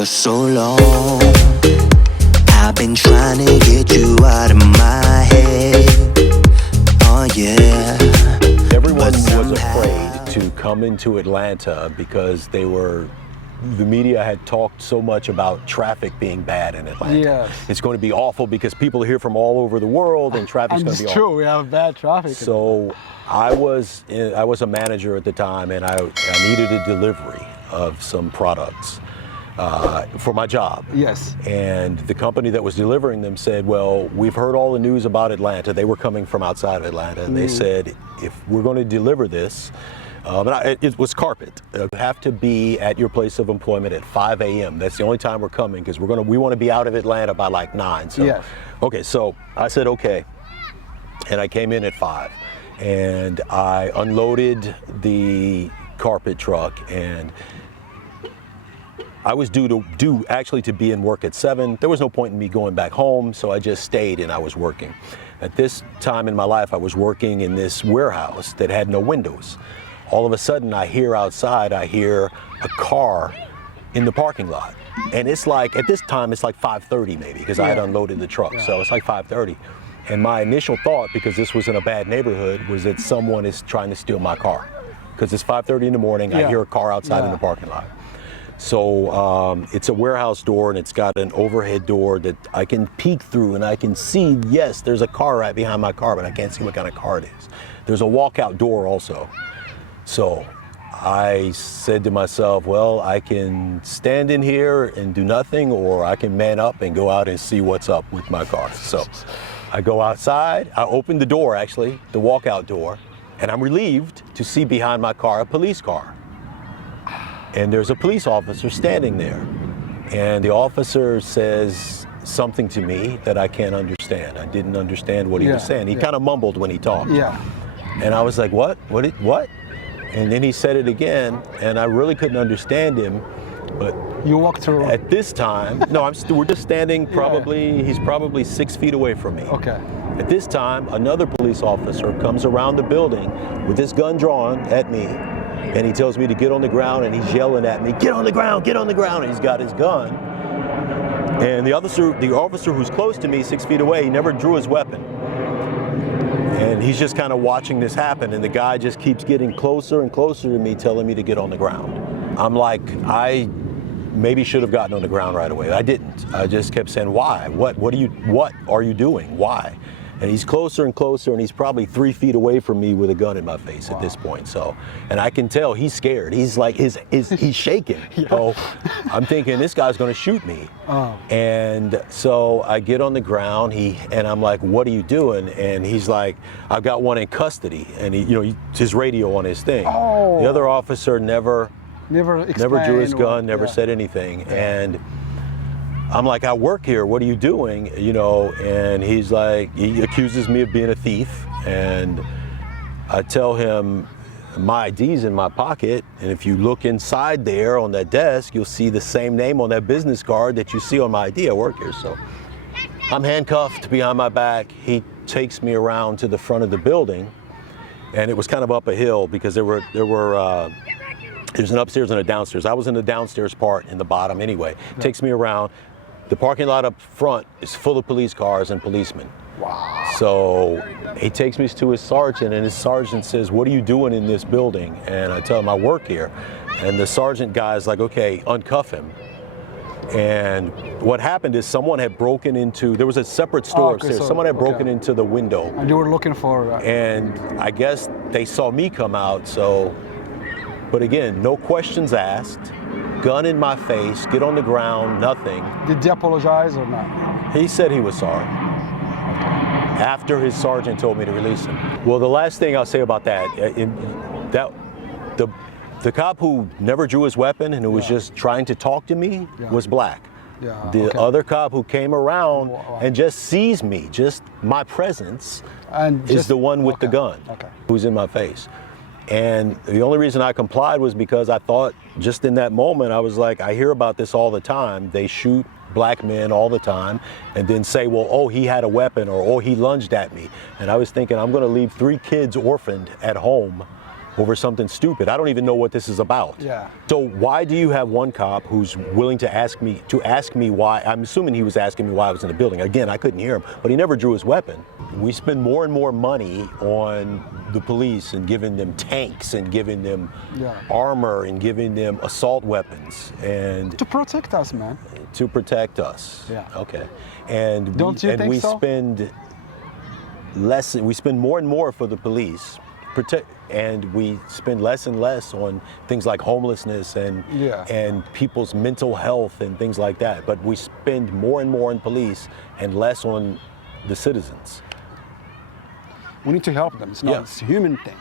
for so long. I've been trying to get you out of my head. Oh yeah. Everyone was afraid to come into Atlanta because the media had talked so much about traffic being bad in Atlanta. Yes. It's going to be awful because people are here from all over the world and traffic's going to be awful. It's true, we have bad traffic. So I was a manager at the time, and I needed a delivery of some products for my job. Yes. And the company that was delivering them said, well, we've heard all the news about Atlanta. They were coming from outside of Atlanta, and they said, if we're going to deliver this, it was carpet. You have to be at your place of employment at 5 a.m. That's the only time we're coming because we want to be out of Atlanta by like 9. So, yes. Okay, so I said okay, and I came in at 5, and I unloaded the carpet truck, and I was due actually to be in work at 7. There was no point in me going back home, so I just stayed and I was working. At this time in my life, I was working in this warehouse that had no windows. All of a sudden, I hear outside, I hear a car in the parking lot. And it's like, at this time, it's like 5:30 maybe, because I had unloaded the truck. So it's like 5:30. And my initial thought, because this was in a bad neighborhood, was that someone is trying to steal my car. Because it's 5:30 in the morning, I hear a car outside in the parking lot. So it's a warehouse door, and it's got an overhead door that I can peek through, and I can see, yes, there's a car right behind my car, but I can't see what kind of car it is. There's a walkout door also. So I said to myself, well, I can stand in here and do nothing, or I can man up and go out and see what's up with my car. So I go outside, I open the door actually, the walkout door, and I'm relieved to see behind my car a police car. And there's a police officer standing there. And the officer says something to me that I can't understand. I didn't understand what he was saying. He kind of mumbled when he talked. Yeah. And I was like, what? What? And then he said it again, and I really couldn't understand him. But you walked through. At this time, no, we're just standing he's probably 6 feet away from me. Okay. At this time, another police officer comes around the building with his gun drawn at me, and he tells me to get on the ground, and he's yelling at me, get on the ground, get on the ground, and he's got his gun. And the officer who's close to me, 6 feet away, he never drew his weapon. And he's just kind of watching this happen, and the guy just keeps getting closer and closer to me, telling me to get on the ground. I'm like, I maybe should have gotten on the ground right away. I didn't. I just kept saying, why? What are you doing? Why? And he's closer and closer, and he's probably 3 feet away from me with a gun in my face at this point. So, and I can tell he's scared. He's like, he's shaking. So I'm thinking this guy's going to shoot me. And so I get on the ground, and I'm like, what are you doing? And he's like, I've got one in custody. And his radio on his thing. The other officer never drew his gun, never said anything. And I'm like, I work here, what are you doing? And he's like, he accuses me of being a thief. And I tell him my ID's in my pocket. And if you look inside there on that desk, you'll see the same name on that business card that you see on my ID. I work here. So I'm handcuffed behind my back. He takes me around to the front of the building. And it was kind of up a hill because there's an upstairs and a downstairs. I was in the downstairs part in the bottom anyway. Takes me around. The parking lot up front is full of police cars and policemen. Wow. So he takes me to his sergeant, and his sergeant says, what are you doing in this building? And I tell him I work here. And the sergeant guy is like, okay, uncuff him. And what happened is someone had broken into, there was a separate store upstairs. So, someone had broken into the window. And you were looking for And I guess they saw me come out, so, but again, no questions asked. Gun in my face, get on the ground, nothing. Did he apologize or not? He said he was sorry. After his sergeant told me to release him. Well, the last thing I'll say about that, the cop who never drew his weapon and who was just trying to talk to me was black. The other cop who came around and just sees me, just my presence, is the one with the gun who's in my face. And the only reason I complied was because I thought, just in that moment, I was like, I hear about this all the time. They shoot black men all the time and then say, well, oh, he had a weapon, or oh, he lunged at me. And I was thinking, I'm going to leave 3 kids orphaned at home over something stupid. I don't even know what this is about. Yeah. So why do you have one cop who's willing to ask me why? I'm assuming he was asking me why I was in the building. Again, I couldn't hear him, but he never drew his weapon. We spend more and more money on the police and giving them tanks and giving them armor and giving them assault weapons and To protect us, man. to protect us. Yeah. Okay. And Don't you think so? We spend more and more for the police, and we spend less and less on things like homelessness and people's mental health and things like that. But we spend more and more on police and less on the citizens. We need to help them. It's not it's a human thing.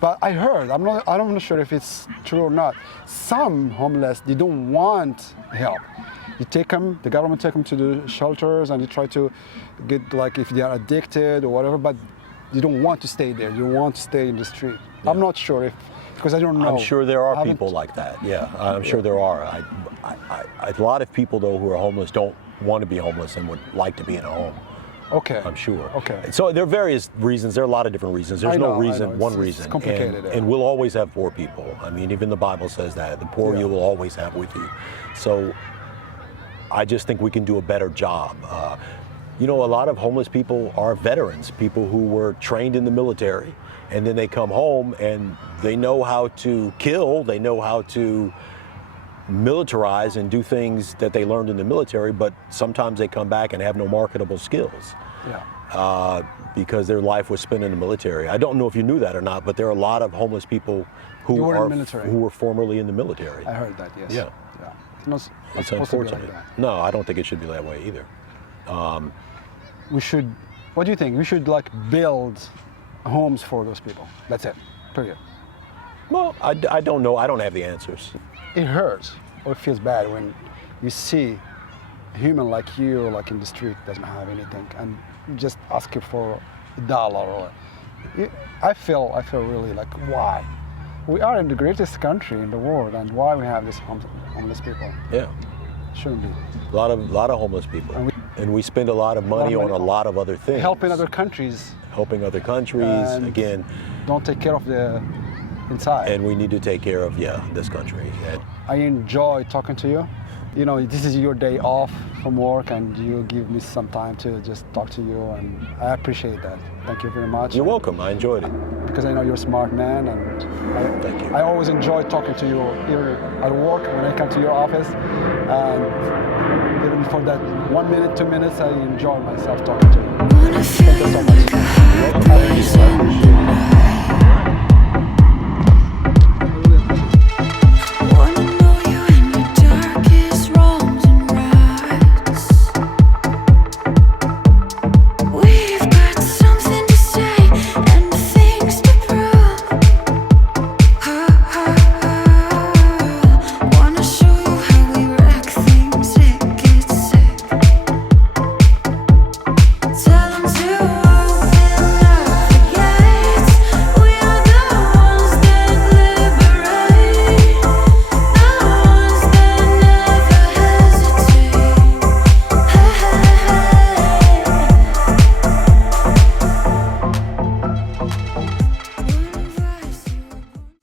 But I heard, I'm not sure if it's true or not. Some homeless, they don't want help. You take them, the government take them to the shelters and you try to get, like, if they are addicted or whatever, but you don't want to stay there. You want to stay in the street. Yeah. I'm not sure because I don't know. I'm sure there are people like that. Yeah, I'm sure there are. A lot of people, though, who are homeless don't want to be homeless and would like to be in a home. Okay. I'm sure. Okay. So there are various reasons. There are a lot of different reasons. There's no reason, one reason. It's complicated. And we'll always have poor people. I mean, even the Bible says that. The poor you will always have with you. So I just think we can do a better job. You know, a lot of homeless people are veterans, people who were trained in the military, and then they come home and they know how to kill, they know how to militarize and do things that they learned in the military, but sometimes they come back and have no marketable skills. Because their life was spent in the military. I don't know if you knew that or not, but there are a lot of homeless people who were formerly in the military. I heard that, yes. Yeah. It's unfortunate. No, I don't think it should be that way either. We should, what do you think? We should, like, build homes for those people. That's it, period. Well, I don't know. I don't have the answers. It hurts or it feels bad when you see a human like you, like in the street, doesn't have anything and just asking for $1 or I feel really like, why? We are in the greatest country in the world, and why we have this homeless people? Yeah, shouldn't be. A lot of homeless people, and we spend a lot of money on a lot of other things. Helping other countries. Helping other countries. And again, don't take care of the inside. And we need to take care of this country. I enjoy talking to you. You know, this is your day off from work, and you give me some time to just talk to you, and I appreciate that. Thank you very much. You're welcome. I enjoyed it. Because I know you're a smart man, and thank you. I always enjoy talking to you here at work when I come to your office, and even for that 1 minute, 2 minutes, I enjoy myself talking to you. Thank you so much.